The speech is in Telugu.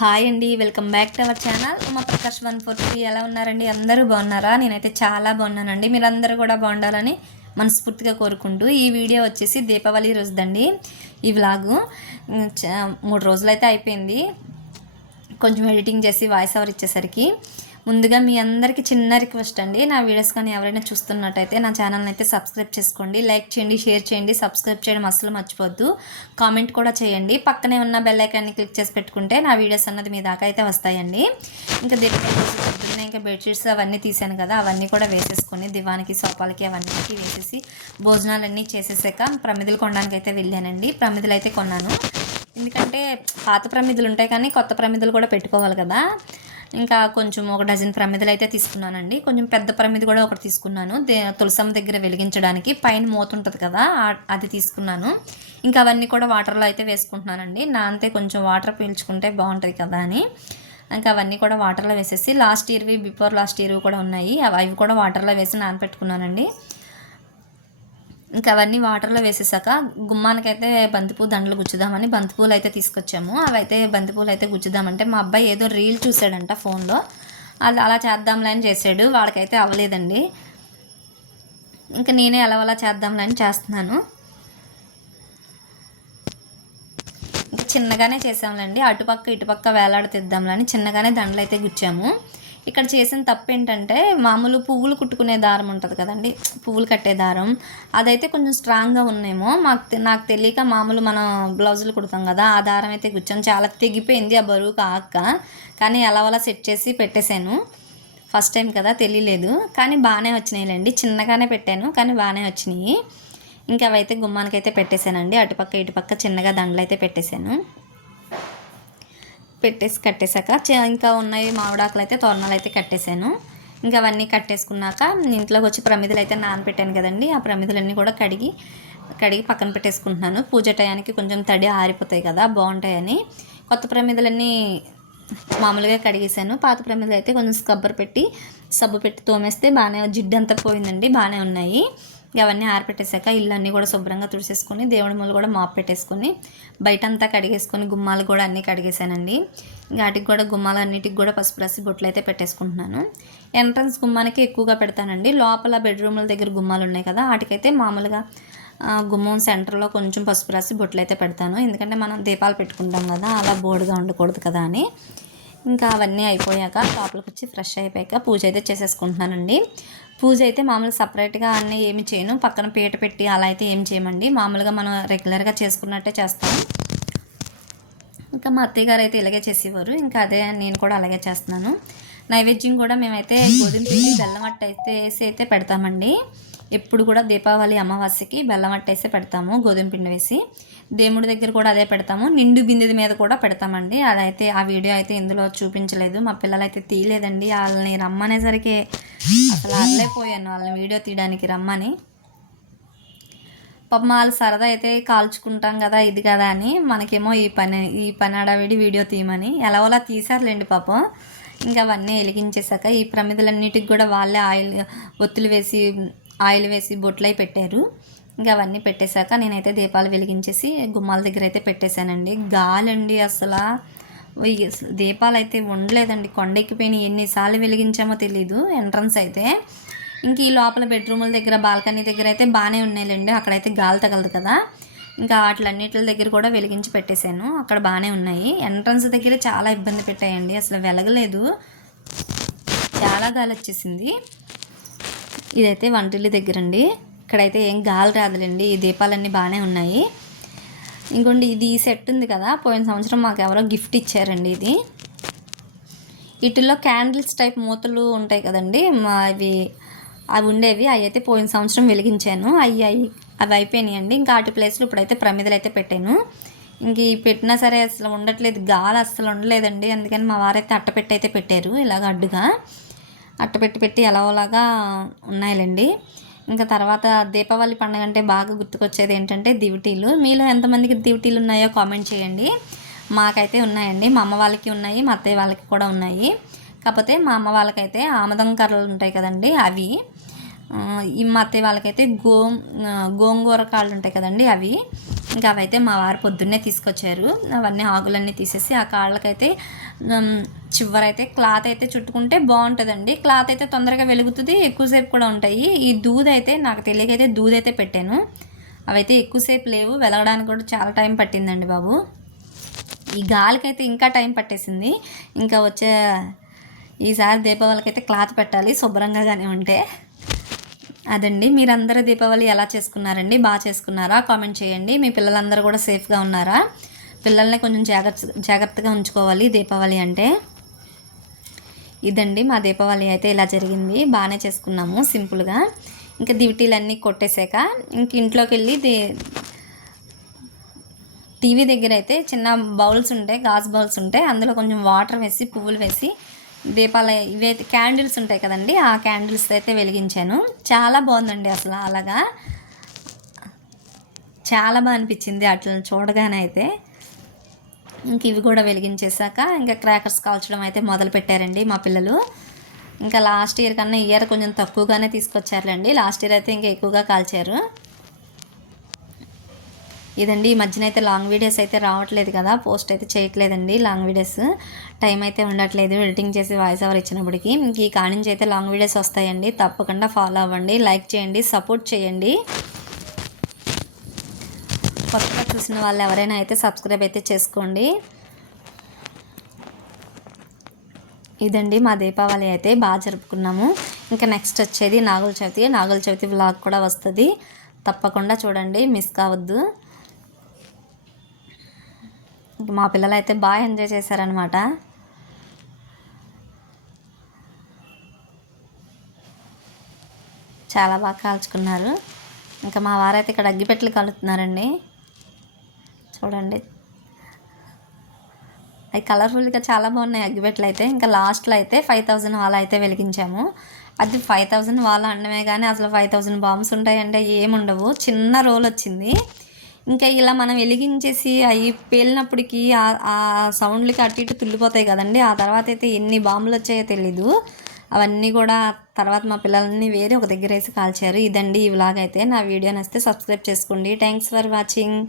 హాయ్ అండి, welcome back to our channel Uma Prakash 143. ఎలా ఉన్నారండి? అందరూ బాగున్నారా? నేనైతే చాలా బాగున్నానండి. మీరందరూ కూడా బాగుండాలని మనస్ఫూర్తిగా కోరుకుంటూ ఈ వీడియో వచ్చేసి దీపావళి రోజుదండి. ఈ వ్లాగు 3 రోజులైతే అయిపోయింది. కొంచెం ఎడిటింగ్ చేసి వాయిస్ ఓవర్ ఇచ్చేసరికి ముందుగా మీ అందరికీ చిన్న రిక్వెస్ట్ అండి. నా వీడియోస్ కానీ ఎవరైనా చూస్తున్నట్టయితే నా ఛానల్ని అయితే సబ్స్క్రైబ్ చేసుకోండి, లైక్ చేయండి, షేర్ చేయండి, సబ్స్క్రైబ్ చేయడం అస్సలు మర్చిపోద్దు. కామెంట్ కూడా చేయండి. పక్కనే ఉన్న బెల్ ఐకాన్ని క్లిక్ చేసి పెట్టుకుంటే నా వీడియోస్ అన్నది మీ దాకా అయితే వస్తాయండి. ఇంకా పొద్దున్నే ఇంకా బెడ్షీట్స్ అవన్నీ తీసాను కదా, అవన్నీ కూడా వేసేసుకొని దివానికి సోఫాలకి అవన్నీ వేసేసి భోజనాలన్నీ చేసేసాక ప్రమిదలు కొనడానికి అయితే వెళ్ళానండి. ప్రమిదలు అయితే కొన్నాను. ఎందుకంటే పాత ప్రమిదలు ఉంటాయి కానీ కొత్త ప్రమిదలు కూడా పెట్టుకోవాలి కదా. ఇంకా కొంచెం 1 డజన్ ప్రమిదలు అయితే తీసుకున్నానండి. కొంచెం పెద్ద ప్రమిద కూడా ఒకటి తీసుకున్నాను, తులసమ్మ దగ్గర వెలిగించడానికి. పైన మూత ఉంటుంది కదా, అది తీసుకున్నాను. ఇంకా అవన్నీ కూడా వాటర్లో అయితే వేసుకుంటున్నానండి. అంతే కొంచెం వాటర్ పీల్చుకుంటే బాగుంటుంది కదా అని ఇంకా అవన్నీ కూడా వాటర్లో వేసేసి లాస్ట్ ఇయర్వి బిఫోర్ లాస్ట్ ఇయర్ కూడా ఉన్నాయి, అవి కూడా వాటర్లో వేసి నానపెట్టుకున్నానండి. ఇంకా అవన్నీ వాటర్లో వేసేసాక గుమ్మానికైతే బంతిపూ దండలు గుచ్చుదామని బంతిపూలు అయితే తీసుకొచ్చాము. అవైతే బంతిపూలు అయితే గుచ్చుదామంటే మా అబ్బాయి ఏదో రీల్ చూసాడంట ఫోన్లో, అది అలా చేద్దాంలే అని చేసాడు. వాడికైతే అవ్వలేదండి. ఇంకా నేనే అలా చేద్దాంలే అని చేస్తున్నాను. ఇంకా చిన్నగానే చేసాంలేండి, అటుపక్క ఇటుపక్క వేలాడతిద్దాంలని చిన్నగానే దండలు అయితే గుచ్చాము. ఇక్కడ చేసిన తప్పు ఏంటంటే మామూలు పువ్వులు కుట్టుకునే దారం ఉంటుంది కదండి, పువ్వులు కట్టే దారం, అదైతే కొంచెం స్ట్రాంగ్గా ఉన్నాయేమో. నాకు తెలియక మామూలు మనం బ్లౌజులు కుడతాం కదా, ఆ దారం అయితే గుచ్చాను. చాలా తెగిపోయింది ఆ బరువు కాక. కానీ అలా సెట్ చేసి పెట్టేశాను. ఫస్ట్ టైం కదా, తెలియలేదు. కానీ బాగానే వచ్చినాయిలేండి. చిన్నగానే పెట్టాను కానీ బాగానే వచ్చినాయి. ఇంకా అవైతే గుమ్మానికైతే పెట్టేశానండి. అటుపక్క ఇటుపక్క చిన్నగా దండలు అయితే పెట్టేశాను. కట్టేశాక ఇంకా ఉన్నాయి మామిడాకులు అయితే తోరణాలు అయితే కట్టేశాను. ఇంకా అవన్నీ కట్టేసుకున్నాక ఇంట్లోకి వచ్చి ప్రమిదలు అయితే నానబెట్టాను కదండి, ఆ ప్రమిదలన్నీ కూడా కడిగి పక్కన పెట్టేసుకుంటున్నాను. పూజ టయానికి కొంచెం తడి ఆరిపోతాయి కదా, బాగుంటాయని. కొత్త ప్రమిదలన్నీ మామూలుగా కడిగేశాను. పాత ప్రమిదలు అయితే కొంచెం సబ్బు పెట్టి తోమేస్తే బాగానే జిడ్డు అంతా పోయిందండి, బాగానే ఉన్నాయి. అవన్నీ ఆరిపెట్టేశాక ఇల్లు అన్నీ కూడా శుభ్రంగా తుడిసేసుకొని దేవుడి మూలు కూడా మాప్ పెట్టేసుకొని బయటంతా కడిగేసుకొని గుమ్మాలు కూడా అన్నీ కడిగేశానండి. వాటికి కూడా గుమ్మాలన్నిటికి కూడా పసుపు రాసి బొట్లు అయితే పెట్టేసుకుంటున్నాను. ఎంట్రన్స్ గుమ్మానికి ఎక్కువగా పెడతానండి. లోపల బెడ్రూమ్ల దగ్గర గుమ్మాలు ఉన్నాయి కదా, వాటికైతే మామూలుగా గుమ్మం సెంటర్లో కొంచెం పసుపు రాసి బొట్లు అయితే పెడతాను. ఎందుకంటే మనం దీపాలు పెట్టుకుంటాం కదా, అలా బోర్డుగా ఉండకూడదు కదా అని. ఇంకా అవన్నీ అయిపోయాక లోపలికి వచ్చి ఫ్రెష్ అయిపోయాక పూజ అయితే చేసేసుకుంటున్నానండి. పూజ అయితే మామూలుగా సపరేట్గా అన్నీ ఏమి చేయను, పక్కన పీట పెట్టి అలా అయితే ఏం చేయమండి. మామూలుగా మనం రెగ్యులర్గా చేసుకున్నట్టే చేస్తాం. ఇంకా మా అత్తయ్య గారు అయితే ఇలాగే చేసేవారు, ఇంకా అదే నేను కూడా అలాగే చేస్తున్నాను. నైవేద్యం కూడా మేమైతే గోధుమ పిండి బెల్లం అట్ట అయితే పెడతామండి. ఎప్పుడు కూడా దీపావళి అమావాస్యకి బెల్లం అట్టేసే పెడతాము, గోధుమ పిండి వేసి. దేవుడి దగ్గర కూడా అదే పెడతాము. నిండు బిందె మీద కూడా పెడతామండి. అదైతే ఆ వీడియో అయితే ఇందులో చూపించలేదు, మా పిల్లలు అయితే తీయలేదండి. వాళ్ళని రమ్మనేసరికి అసలు అరలేకపోయాను వాళ్ళని వీడియో తీయడానికి రమ్మని. పాపం వాళ్ళు సరదా అయితే కాల్చుకుంటాం కదా ఇది కదా అని, మనకేమో ఈ పని అడవిడి వీడియో తీయమని ఎలాగోలా తీసారులేండి పాపం. ఇంకా అవన్నీ వెలిగించేశాక ఈ ప్రమిదలన్నిటికి కూడా వాళ్ళే ఒత్తులు వేసి ఆయిల్ వేసి బొట్లై పెట్టారు. ఇంకా అవన్నీ పెట్టేశాక నేనైతే దీపాలు వెలిగించేసి గుమ్మాల దగ్గర అయితే పెట్టేశానండి. గాలండి అసలు దీపాలు అయితే ఉండలేదండి, కొండెక్కిపోయినాయి. ఎన్నిసార్లు వెలిగించామో తెలీదు. ఎంట్రన్స్ అయితే ఇంక ఈ లోపల బెడ్రూముల దగ్గర బాల్కనీ దగ్గర అయితే బాగానే ఉన్నాయిలేండి, అక్కడైతే గాలి తగలదు కదా. ఇంకా వాటిలన్నిటి దగ్గర కూడా వెలిగించి పెట్టేశాను, అక్కడ బాగానే ఉన్నాయి. ఎంట్రన్స్ దగ్గర చాలా ఇబ్బంది పెట్టాయండి, అసలు వెలగలేదు, చాలా గాలి వచ్చేసింది. ఇదైతే వంటిల్లి దగ్గర అండి, ఇక్కడైతే ఏం గాలి రాదులేండి. ఈ దీపాలన్నీ బాగానే ఉన్నాయి. ఇంకోండి ఇది సెట్ ఉంది కదా, పోయిన సంవత్సరం మాకు ఎవరో గిఫ్ట్ ఇచ్చారండి ఇది. వీటిల్లో క్యాండిల్స్ టైప్ మూతలు ఉంటాయి కదండి, అవి ఉండేవి. అవి అయితే పోయిన సంవత్సరం వెలిగించాను, అవి అయిపోయినాయండి. ఇంకా వాటి ప్లేస్లో ఇప్పుడైతే ప్రమిదలు అయితే పెట్టాను. ఇంక పెట్టినా సరే అసలు ఉండట్లేదు, గాలి అసలు ఉండలేదండి. అందుకని మా వారైతే అట్టపెట్టి అయితే పెట్టారు, ఇలాగ అడ్డుగా అట్టపెట్టి ఎలాగోలాగా ఉన్నాయిలేండి. ఇంకా తర్వాత దీపావళి పండుగ అంటే బాగా గుర్తుకొచ్చేది ఏంటంటే దివిటీలు. మీలో ఎంతమందికి దివిటీలు ఉన్నాయో కామెంట్ చేయండి. మాకైతే ఉన్నాయండి, మా అమ్మ వాళ్ళకి ఉన్నాయి, మా అత్తయ్య వాళ్ళకి కూడా ఉన్నాయి. కాకపోతే మా అమ్మ వాళ్ళకైతే ఆమదం కర్రలు ఉంటాయి కదండి అవి, ఈ మా అత్తయ్య వాళ్ళకైతే గోంగూర కాళ్ళు ఉంటాయి కదండి అవి. ఇంకా అవైతే మా వారు పొద్దున్నే తీసుకొచ్చారు. అవన్నీ ఆకులన్నీ తీసేసి ఆ కాళ్ళకైతే చివరైతే క్లాత్ అయితే చుట్టుకుంటే బాగుంటుందండి. క్లాత్ అయితే తొందరగా వెలుగుతుంది, ఎక్కువసేపు కూడా ఉంటాయి. ఈ దూదైతే నాకు తెలియకైతే దూదైతే పెట్టాను. అవైతే ఎక్కువసేపు లేవు, వెలగడానికి కూడా చాలా టైం పట్టిందండి బాబు. ఈ గాలికైతే ఇంకా టైం పట్టేసింది. ఇంకా ఈసారి దీపావళికి అయితే క్లాత్ పెట్టాలి శుభ్రంగానే ఉంటే. అదండి, మీరందరూ దీపావళి ఎలా చేసుకున్నారండి? బాగా చేసుకున్నారా? కామెంట్ చేయండి. మీ పిల్లలందరూ కూడా సేఫ్గా ఉన్నారా? పిల్లల్ని కొంచెం జాగ్రత్తగా ఉంచుకోవాలి దీపావళి అంటే. ఇదండి మా దీపావళి అయితే ఇలా జరిగింది. బాగానే చేసుకున్నాము సింపుల్గా. ఇంకా దివిటీలన్నీ కొట్టేశాక ఇంక ఇంట్లోకి వెళ్ళి టీవీ దగ్గర అయితే చిన్న బౌల్స్ ఉంటాయి, గాజు బౌల్స్ ఉంటాయి. అందులో కొంచెం వాటర్ వేసి పువ్వులు వేసి దీపాలు ఇవైతే క్యాండిల్స్ ఉంటాయి కదండి, ఆ క్యాండిల్స్ అయితే వెలిగించాను. చాలా బాగుందండి అసలు. అలాగా చాలా బాగా అనిపించింది అట్లా చూడగానే అయితే. ఇంక ఇవి కూడా వెలిగించేశాక ఇంకా క్రాకర్స్ కాల్చడం అయితే మొదలు పెట్టారండి మా పిల్లలు. ఇంకా లాస్ట్ ఇయర్ కన్నా ఈ ఇయర్ కొంచెం తక్కువగానే తీసుకొచ్చారులేండి. లాస్ట్ ఇయర్ అయితే ఇంకా ఎక్కువగా కాల్చారు. ఇదండి, ఈ మధ్యన అయితే లాంగ్ వీడియోస్ అయితే రావట్లేదు కదా, పోస్ట్ అయితే చేయట్లేదండి లాంగ్ వీడియోస్. టైం అయితే ఉండట్లేదు ఎడిటింగ్ చేసి వాయిస్ ఓవర్ ఇచ్చినప్పటికీ. ఇంక ఈ కానించి అయితే లాంగ్ వీడియోస్ వస్తాయండి, తప్పకుండా ఫాలో అవ్వండి, లైక్ చేయండి, సపోర్ట్ చేయండి. కొత్తగా చూసిన వాళ్ళు ఎవరైనా అయితే సబ్స్క్రైబ్ అయితే చేసుకోండి. ఇదండి మా దీపావళి అయితే బాగా జరుపుకున్నాము. ఇంకా నెక్స్ట్ వచ్చేది నాగుల చవితి. నాగుల చవితి వ్లాగ్ కూడా వస్తుంది, తప్పకుండా చూడండి, మిస్ కావద్దు. మా పిల్లలు అయితే బాగా ఎంజాయ్ చేశారనమాట. చాలా బాగా కాల్చుకున్నారు. ఇంకా మా వారైతే ఇక్కడ అగ్గిపెట్టెలు కలుపుతున్నారండి, చూడండి. అవి కలర్ఫుల్గా చాలా బాగున్నాయి అగ్గిపెట్టెలు అయితే. ఇంకా లాస్ట్లో అయితే 5000 వాలా అయితే వెలిగించాము. అది 5000 వాలా అనడమే కానీ అసలు 5000 బాంబ్స్ ఉంటాయంటే ఏముండవు, చిన్న రోల్ వచ్చింది. ఇంకా ఇలా మనం వెలిగించేసి అవి పేలినప్పటికీ ఆ సౌండ్లకి అటు ఇటు తుల్లిపోతాయి కదండి. ఆ తర్వాత అయితే ఎన్ని బాంబులు వచ్చాయో తెలీదు. అవన్నీ కూడా తర్వాత మా పిల్లలన్నీ వేరే ఒక దగ్గర వేసి కాల్చారు. ఇదండి ఈ వ్లాగ్ అయితే. నా వీడియో నచ్చితే సబ్స్క్రైబ్ చేసుకోండి. Thanks for watching.